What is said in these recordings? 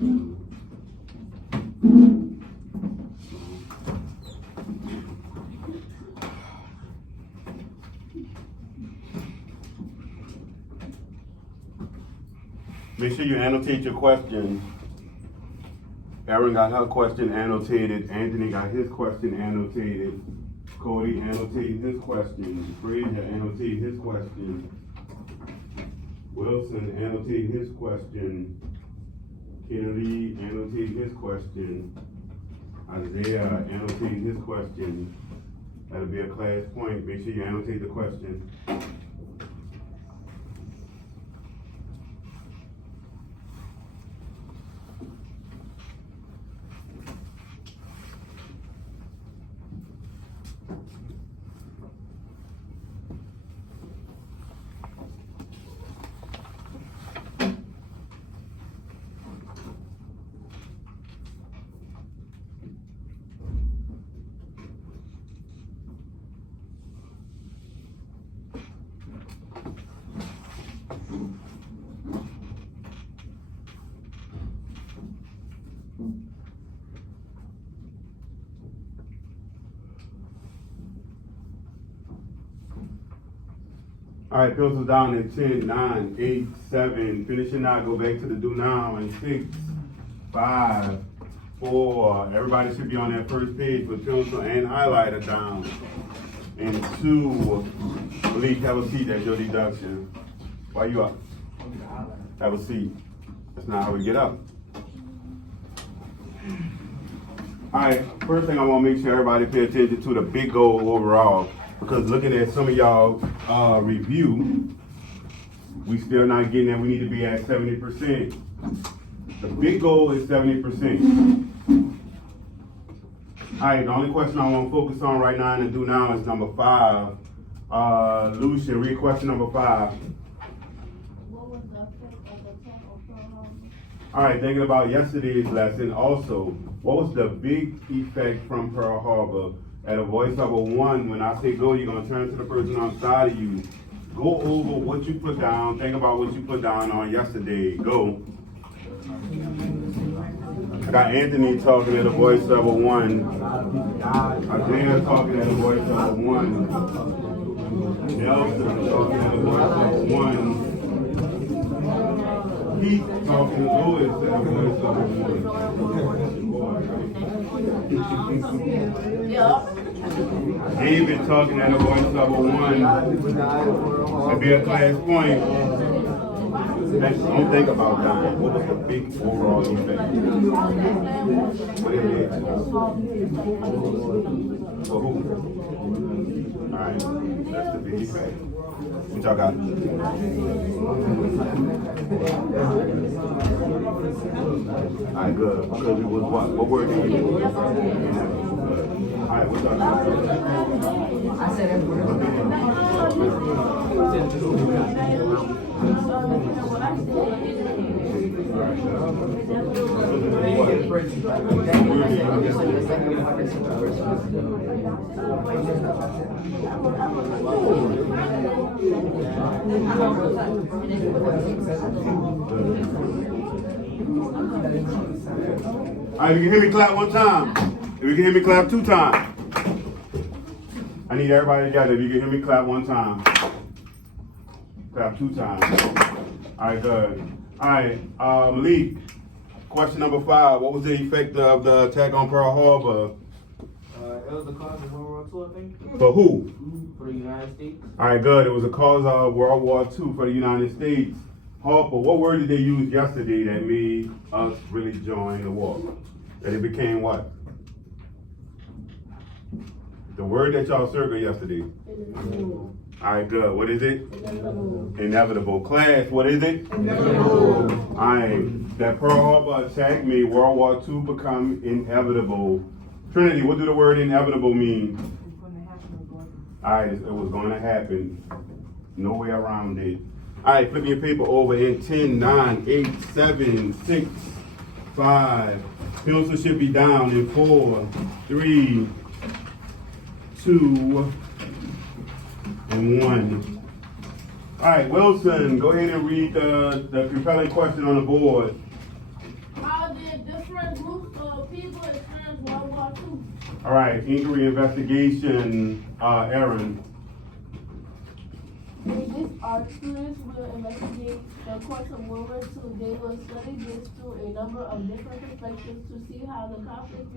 Make sure you annotate your question. Erin got her question annotated. Anthony got his question annotated. Cody annotated his question. Frazier annotated his question. Wilson annotated his question. Kennedy annotated his question. Isaiah annotated his question. That'll be a class point. Make sure you annotate the question. All right, pencils down in 10, 9, 8, 7. Finishing now, go back to the do now in 6, 5, 4. Everybody should be on that first page with pencil and highlighter down. And 2, Malik, have a seat, that's your deduction. Why you up? Have a seat. That's not how we get up. All right, first thing I want to make sure everybody pay attention to the big goal overall. Because looking at some of y'all review, we still not getting there. We need to be at 70%. The big goal is 70%. All right, the only question I want to focus on right now and do now is number 5. Lucia, read question number 5. What was the effect of the attack on Pearl Harbor? All right, thinking about yesterday's lesson also, what was the big effect from Pearl Harbor? At a voice of a 1, when I say go, you're going to turn to the person on side of you. Go over what you put down. Think about what you put down on yesterday. Go. I got Anthony talking at a voice of a 1. Isaiah talking at a voice of a 1. Nelson talking at a voice of a 1. Keith talking to Louis at a voice of a 1. David talking at a voice of a 1. That'd be a class point. Don't think about that. What was the big overall effect? What it did? For who? Alright, that's the big effect. What y'all got? Alright, good. Because it was what? What word did you use? Alright, what's up? I said that word. Alright, if you can hear me clap one time. If you can hear me clap 2 times. I need everybody together. If you can hear me clap 1 time. Clap 2 times. Alright, good. Alright, Malik, question number 5. What was the effect of the attack on Pearl Harbor? It was the cause of World War II, I think. For who? For the United States. Alright, good. It was a cause of World War II for the United States. Harper, what word did they use yesterday that made us really join the war? That it became what? The word that y'all circled yesterday. Alright, good. What is it? Inevitable. Class, what is it? Inevitable. Alright, that Pearl Harbor attack made World War II become inevitable. Trinity, what do the word inevitable mean? Alright, it was going to happen. No way around it. Alright, flip your paper over in 10, 9, 8, 7, 6, 5. Pencil should be down in 4, 3, 2, and 1. Alright, Wilson, go ahead and read the compelling question on the board. How did different groups of people experience World War II? All right, inquiry investigation, Aaron. In this articles will investigate the course of World War II. They will study this through a number of different perspectives to see how the conflict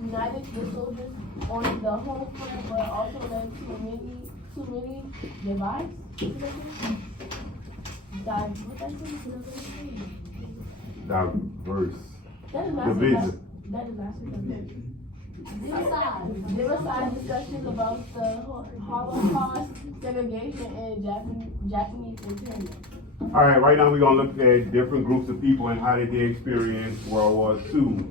united the soldiers on the home front, but also led to many divides. Diverse. That is not Division. that is not division. Genocide discussions about the Holocaust, segregation, and Japanese internment. All right, right now we're gonna look at different groups of people and how did they experience World War II.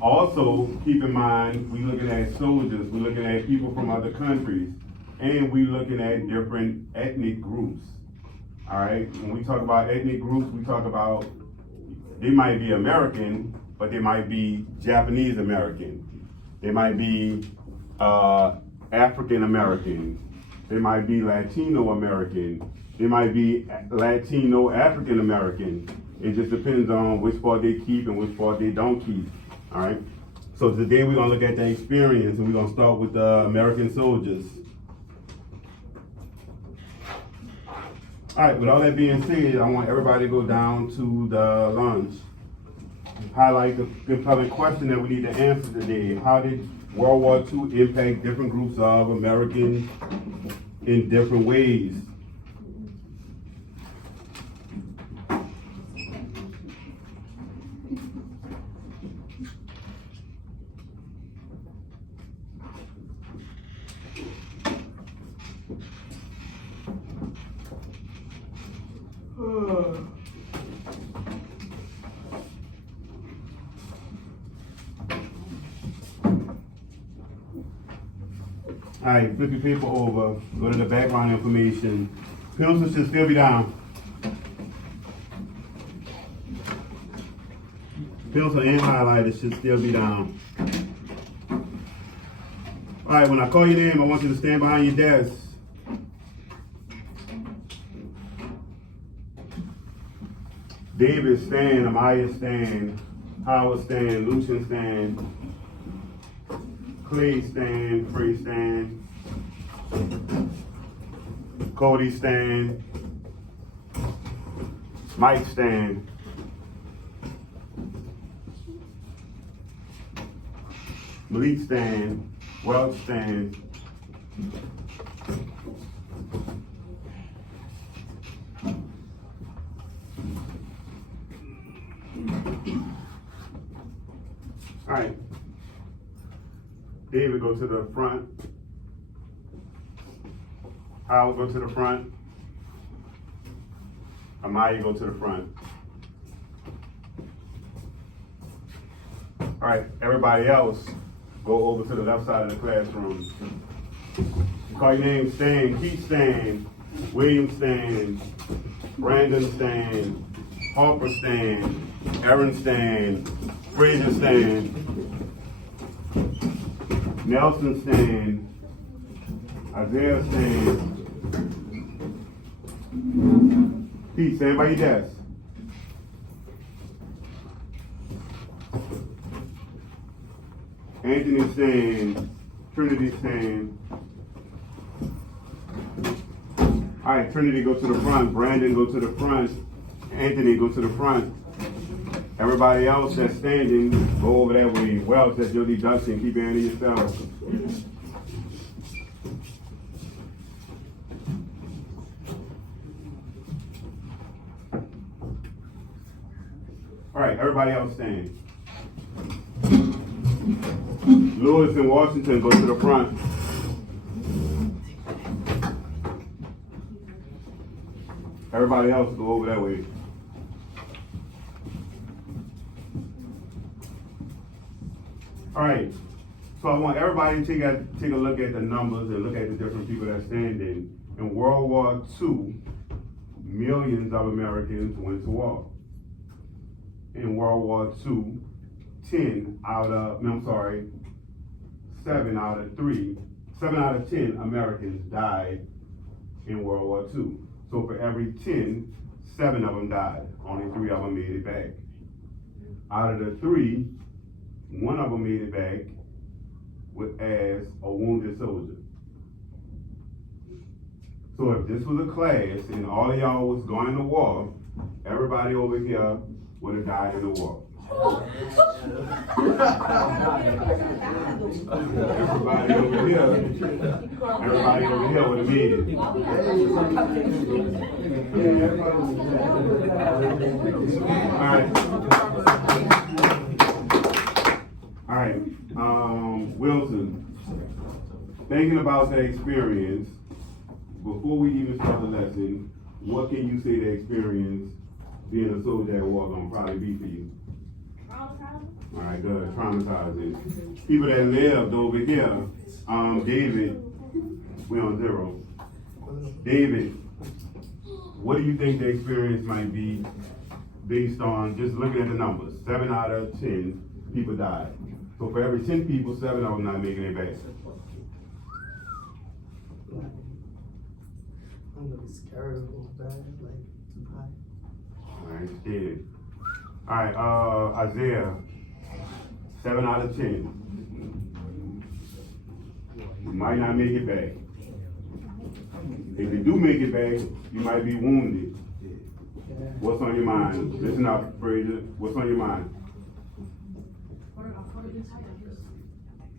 Also, keep in mind, we looking at soldiers, we're looking at people from other countries, and we looking at different ethnic groups. All right, when we talk about ethnic groups, we talk about, they might be American, but they might be Japanese American. They might be African American. They might be Latino American. They might be Latino African American. It just depends on which part they keep and which part they don't keep. All right. So today we're gonna look at the experience, and we're gonna start with the American soldiers. All right. With all that being said, I want everybody to go down to the lunch. Highlight the compelling question that we need to answer today. How did World War II impact different groups of Americans in different ways? All right, flip your paper over, go to the background information. Pencils should still be down. Pencil and highlighters should still be down. All right, when I call your name, I want you to stand behind your desk. David stand, Amaya stand, Howard stand, Lucian stand, Clay stand, Frey stand, Cody stand, Mike stand, Malik stand, Welch stand, all right. David, go to the front. Howard, go to the front. Amaya, go to the front. All right, everybody else, go over to the left side of the classroom. Call your name, stand. Keith stand. William stand. Brandon stand. Harper stand. Aaron stand. Fraser stand. Nelson stand. Isaiah stand. Pete, stand by your desk. Anthony stand. Trinity stand. All right, Trinity, go to the front. Brandon, go to the front. Anthony, go to the front. Everybody else that's standing, go over that way. Wells, that's your deduction. Keep it to yourself. All right, everybody else stand. Lewis and Washington, go to the front. Everybody else go over that way. All right, so I want everybody to take a look at the numbers and look at the different people that stand in. In World War II, millions of Americans went to war. In World War II, 7 out of 10 Americans died in World War II. So for every 10, 7 of them died. Only 3 of them made it back. Out of the 3, one of them made it back as a wounded soldier. So if this was a class and all of y'all was going to war, everybody over here would have died in the war. Everybody over here would have made it. All right, Wilson, thinking about that experience, before we even start the lesson, what can you say the experience being a soldier at war gonna probably be for you? All right, good. Traumatizing. People that lived over here, David, we on 0. David, what do you think the experience might be based on just looking at the numbers? 7 out of 10 people died. So for every 10 people, 7 of them not making it back. I'm gonna be scared of it bad, like too high. All right, scared. All right, Isaiah, 7 out of 10. You might not make it back. If you do make it back, you might be wounded. What's on your mind? Listen up, Fraser. What's on your mind?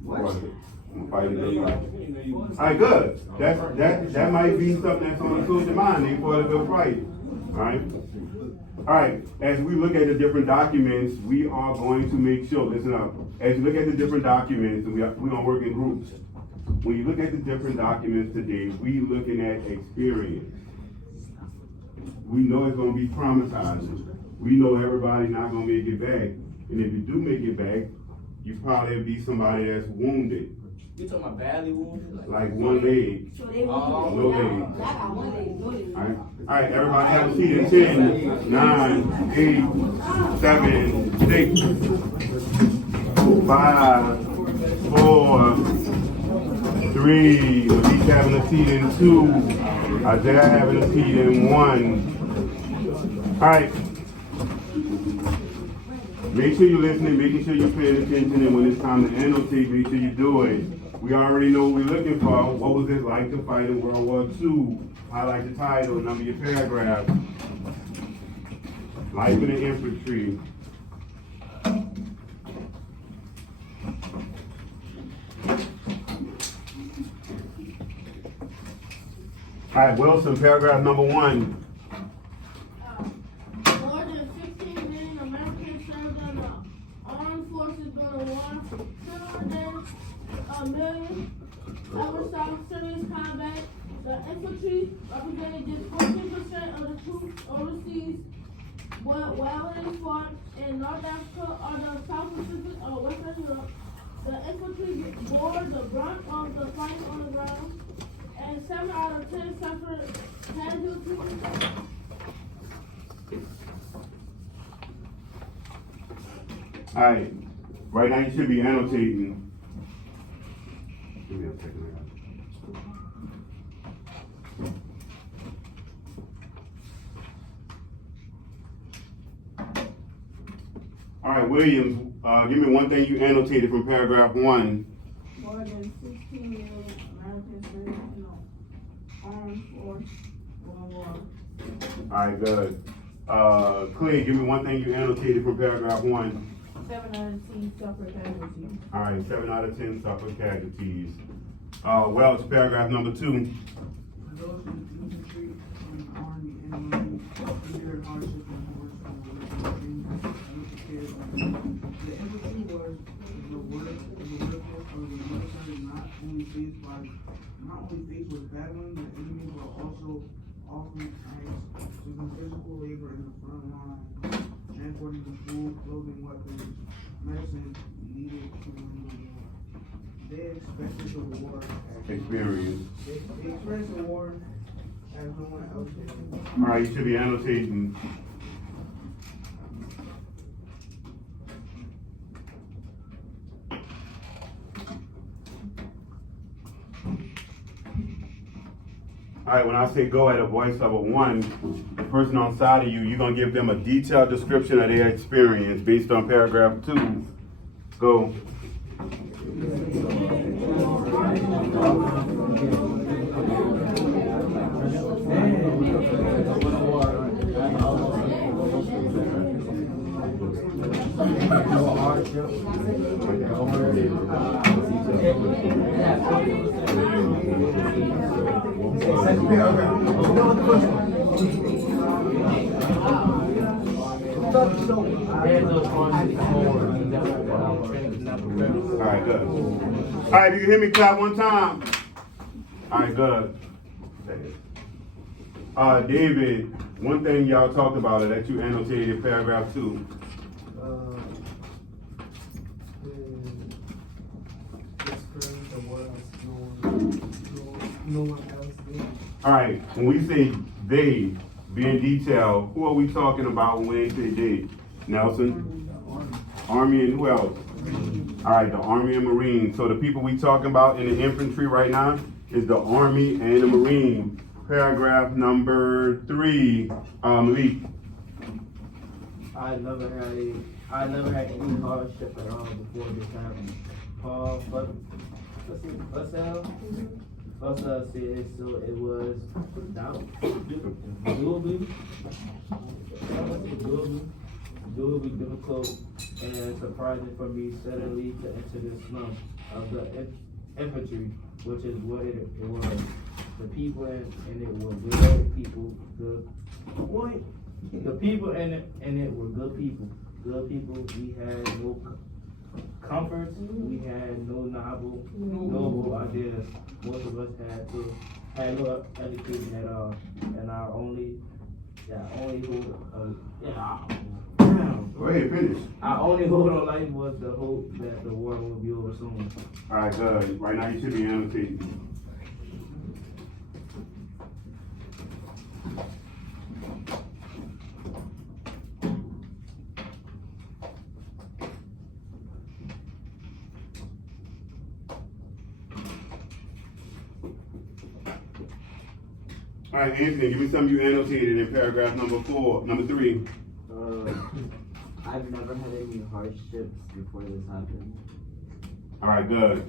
What? I'm fighting the good fight. All right, good. That might be something that's on the soldier mind. They fought a good fight. All right. All right. As we look at the different documents, we are going to make sure. Listen up. As you look at the different documents, and we're gonna work in groups. When you look at the different documents today, we looking at experience. We know it's gonna be traumatizing. We know everybody's not gonna make it back. And if you do make it back, you probably be somebody that's wounded. You talking about badly wounded? Like one leg. So they Oh. No leg. I got one leg, no leg. All right, everybody have a seat in 10, 9, 8, 7, 6, 5, 4, 3. Elise having a seat in 2. Isaiah having a seat in 1. All right. Make sure you're listening, making sure you're paying attention, and when it's time to annotate, make sure you do it. We already know what we're looking for. What was it like to fight in World War II? Highlight the title, number your paragraph. Life in the infantry. All right, Wilson, paragraph number 1. More than 15 million Americans served in the armed forces during the war. 200 million ever saw serious combat. The infantry represented just 14% of the troops overseas, while they fought in North Africa or the South Pacific or Western Europe. The infantry bore the brunt of the fight on the ground, and 7 out of 10 suffered casualties. All right, right now you should be annotating. Give me a second. All right, Williams, give me one thing you annotated from paragraph 1. More than 16 million Americans served in the armed force World War. All right, good. Clay, give me one thing you annotated from paragraph 1. 7 out of 10 suffered casualties. All right, 7 out of 10 suffered casualties. Welch, paragraph number 2. For those in the infantry, and army, and marine, endured hardship and horse and the infantry was the workforce of the military, not only faced with battling the enemy, but also often asked to do physical labor in the front line, transporting the food, clothing, weapons, medicine needed to win the war. They expected the war. Experience. They experienced the war as no one else did. All right, you should be annotating. All Alright, when I say go at a voice level 1, the person on side of you, you're gonna give them a detailed description of their experience based on paragraph 2. Go. Alright, good. Alright, you can hear me clap one time. Alright, good. David, one thing y'all talked about it that you annotated in paragraph 2. No one else did. Alright, when we say they, be in detail, who are we talking about when we say they? Nelson? Army and who else? Alright, the Army and Marine. So the people we talking about in the infantry right now is the Army and the Marine. Paragraph number 3, Malik. I never had any hardship at all before this happened. Paul Fussell said so it was doable, difficult, and surprising for me suddenly to enter the slum of the infantry, which is what it was. The people in it were good people. The people in it were good people. Good people. We had no comforts. We had no noble ideas. Most of us had no education at all, and our only Go ahead, finish. our only hope on life was the hope that the war would be over soon. Alright, good. Right now you should be annotating. Alright, Anthony, give me something you annotated in paragraph number 3. I've never had any hardships before this happened. Alright, good.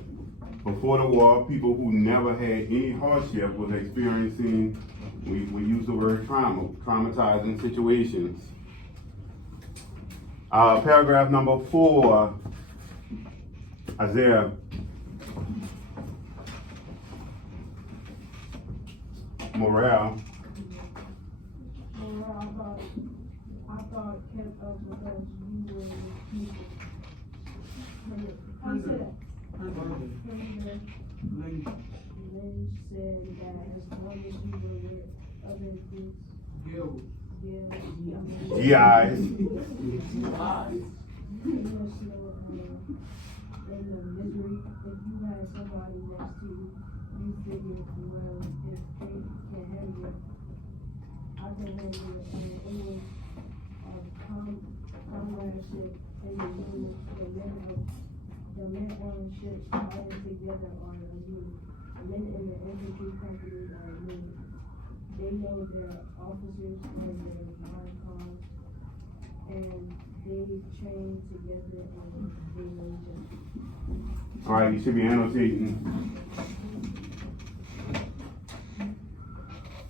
Before the war, people who never had any hardship was experiencing, we use the word trauma, traumatizing situations. Paragraph number 4, Isaiah. Morale. I thought kept up because you were people. How you say that? Lynn said that as long as you were with other groups, GIs. in the misery, if you had somebody next to you, you figured, well, if they can handle it, I can handle it, and it was comradeship in the unit, the men on ships fighting together on a unit. Men in the infantry company are a unit. They know their officers and their non-coms, and they train together and they know each other. Alright, you should be annotating. I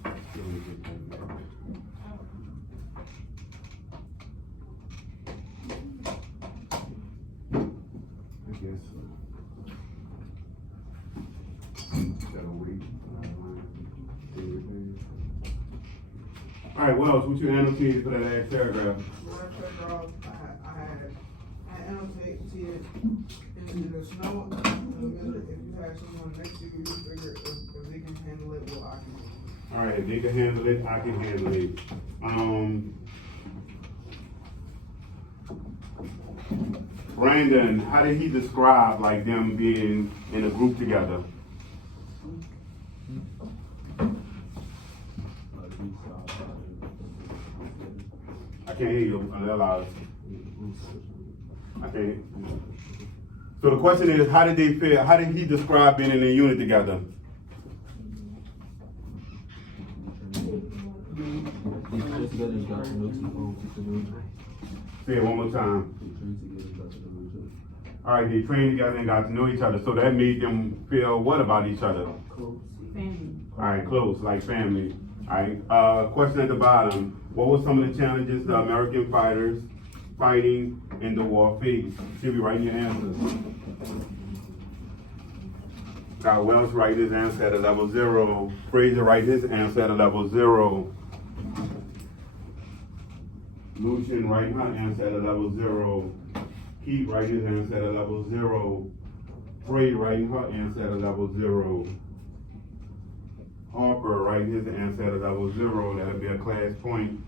guess. Gotta wait. Alright, Wells, what you annotated for that last paragraph? Last paragraph, I annotated in the snow, in the middle, if you had someone next to you, you figure if they can handle it, well, I can do it. Alright, if they can handle it, I can handle it. Brandon, how did he describe like them being in a group together? I can't hear you a little loud. I can't. So the question is, how did they feel? How did he describe being in a unit together? They train together and got to know people. Say it one more time. They train together and got to know each other. All right, they trained together and got to know each other, so that made them feel what about each other? Family. All right, close, like family. All right, question at the bottom. What were some of the challenges the American fighters fighting in the war faced? Should be writing your answers. Got Wells write his answer at a level 0. Fraser write his answer at a level 0. Lucian write her answer at a level 0. Keith write his answer at a level 0. Frey writing her answer at a level 0. Harper writing his answer at a level 0. That'll be a class point.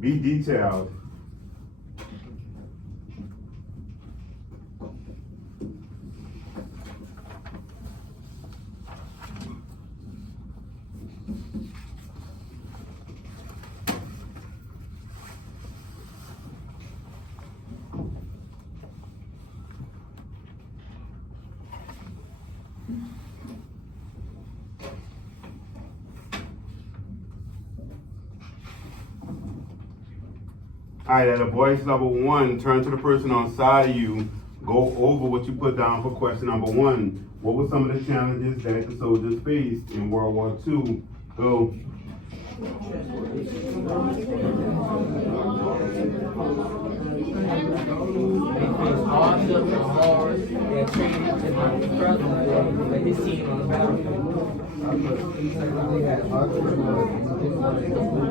Be detailed. All right, at a voice level 1, turn to the person on side of you. Go over what you put down for question number 1. What were some of the challenges that the soldiers faced in World War II? Go. They face hardships and horrors and training to not be present like they seen on the battlefield. Why would you do that? Why would you do that?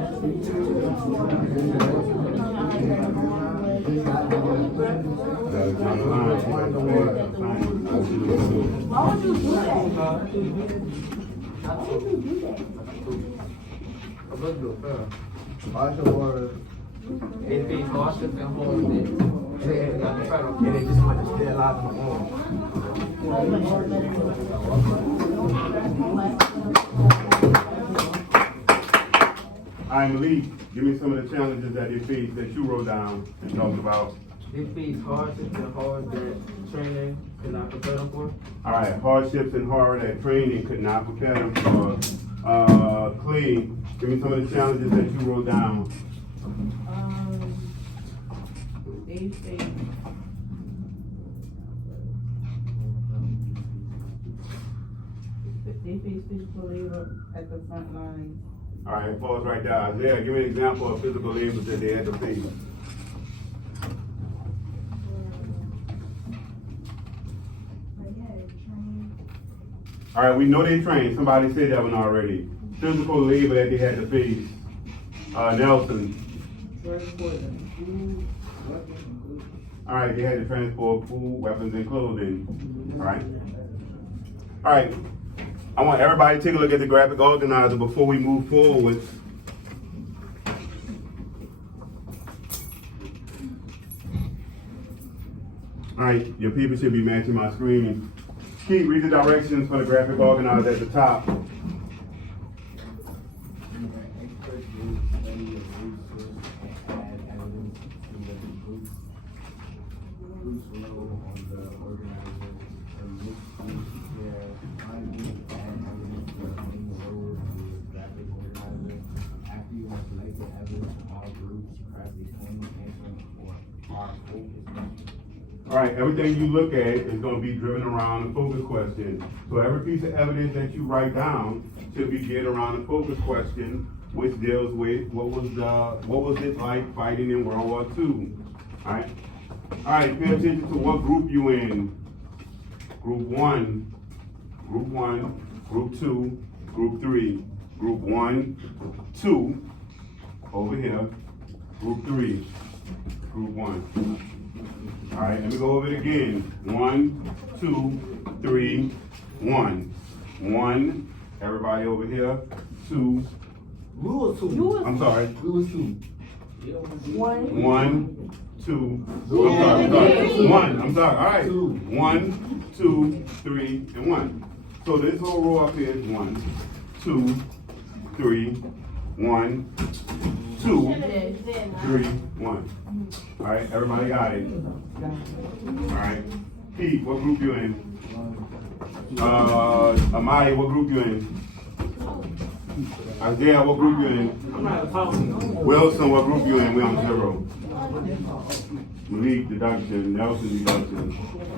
They face hardships and horrors and they got the fight on. And they just want to stay alive on their own. All right, Malik, give me some of the challenges that they faced that you wrote down and talked about. They face hardships and horror that training could not prepare them for. All right, hardships and horror that training could not prepare them for. Clay, give me some of the challenges that you wrote down. They face. They face physical labor at the front line. All right, pause right there. Isaiah, give me an example of physical labor that they had to face. All right, we know they trained. Somebody said that one already. Physical labor that they had to face. Nelson. Transporting food, weapons, and clothing. All right, they had to transport food, weapons, and clothing. All right. All right. I want everybody to take a look at the graphic organizer before we move forward. All right, your people should be matching my screen. Keith, read the directions for the graphic organizer at the top. All right, everything you look at is going to be driven around the focus question. So every piece of evidence that you write down should be geared around the focus question, which deals with what was it like fighting in World War II. All right, pay attention to what group you in. Group 1, Group 2, Group 3. Group 1, 2, over here. Group 3, Group 1. All right, let me go over it again. 1, 2, 3, 1. 1, everybody over here. 2. We was two. I'm sorry. We was two. 1, 1, 2. I'm sorry. 1. I'm sorry. All right. 1, 2, 3, and 1. So this whole row up here is 1, 2, 3, 1, 2, 3, 1. All right, everybody got it. All right. Pete, what group you in? Amaya, what group you in? Isaiah, what group you in? I'm not talking. Wilson, what group you in? We on 0. Malik, deduction. Nelson, deduction.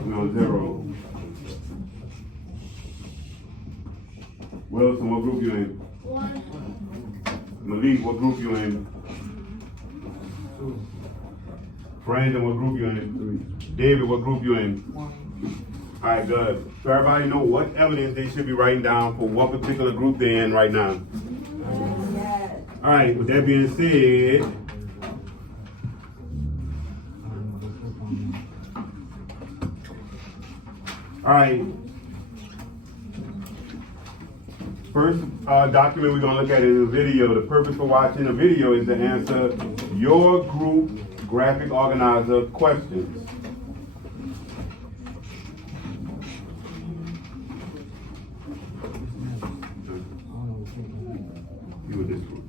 We on 0. Wilson, what group you in? 1. Malik, what group you in? 2. Brandon, what group you in? 3. David, what group you in? 1. Alright, good. So everybody know what evidence they should be writing down for what particular group they're in right now. Alright, with that being said, alright. First document we're gonna look at is a video. The purpose for watching the video is to answer your group graphic organizer questions. You with this one.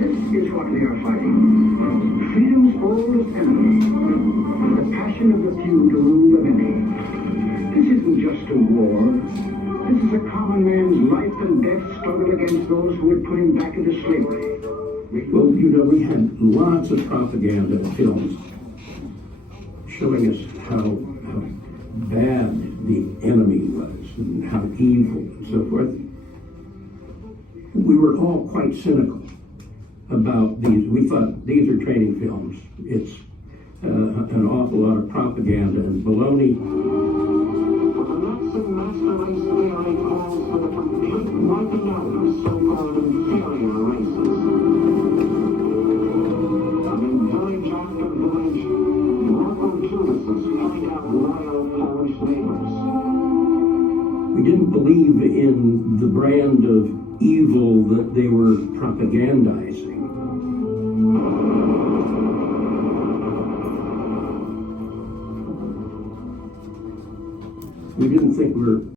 This is what we are fighting. Freedom's oldest enemy. The passion of the few to rule the many. This isn't just a war. This is a common man's life and death struggle against those who would put him back into slavery. Well, you know, we had lots of propaganda films showing us how bad the enemy was and how evil and so forth. We were all quite cynical about these. We thought these are training films. It's an awful lot of propaganda and baloney. The Nazi master race theory calls for the complete wiping out of so-called inferior races. I mean, village after village, local Judases find out loyal Polish neighbors. We didn't believe in the brand of evil that they were propagandizing. We didn't think we were